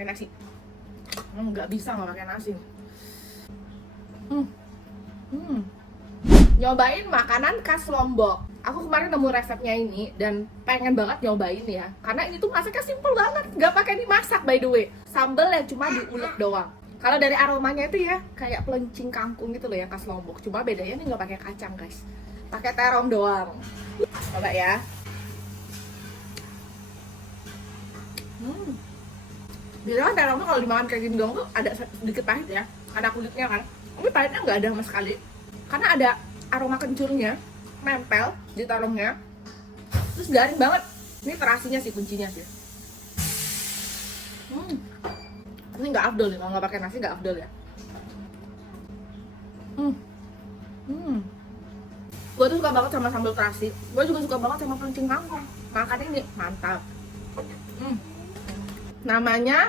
pakai nasi. Nggak bisa nggak pakai nasi. Nyobain makanan khas Lombok. Aku kemarin nemu resepnya ini dan pengen banget nyobain ya. Karena ini tuh masaknya simple banget, nggak pakai dimasak by the way. Sambel yang cuma diulek doang. Kalau dari aromanya itu ya kayak pelencing kangkung gitu loh yang khas Lombok. Cuma bedanya nih nggak pakai kacang guys, pakai terong doang. Coba ya. Bilang terong tuh kalau dimakan kayak gini doang tuh ada sedikit pahit ya, ada kulitnya kan. Tapi pahitnya nggak ada sama sekali. Karena ada aroma kencurnya nempel di terongnya. Terus garing banget. Ini terasinya sih kuncinya sih. Ini nggak afdol nih, kalau nggak pakai nasi nggak afdol ya. Gue tuh suka banget sama sambal terasi. Gue juga suka banget sama pelencing kangkung. Makan ini mantap. Namanya